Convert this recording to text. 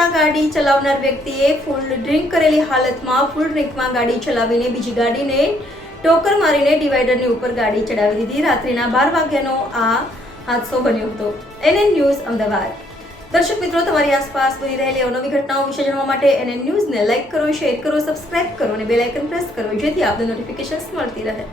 મોટા ગાડી ચલાવનાર વ્યક્તિએ ફૂલ ડ્રિંક કરેલી હાલતમાં ફૂલ ડ્રિંકમાં ગાડી ચલાવીને બીજી ગાડીને ટોકર મારીને ડિવાઈડરની ઉપર ગાડી ચડાવી દીધી. રાત્રિના 12 વાગ્યાનો આ હાદસો બન્યો હતો. NN news Ahmedabad. દર્શક મિત્રો, તમારી આસપાસ બની રહેલી અવનવી ઘટનાઓ વિશે જાણવા માટે NN ન્યૂઝને લાઇક કરો, શેર કરો, સબસ્ક્રાઇબ કરો અને બેલ આઇકન પ્રેસ કરો, જેથી આપને નોટિફિકેશન્સ મળતી રહે.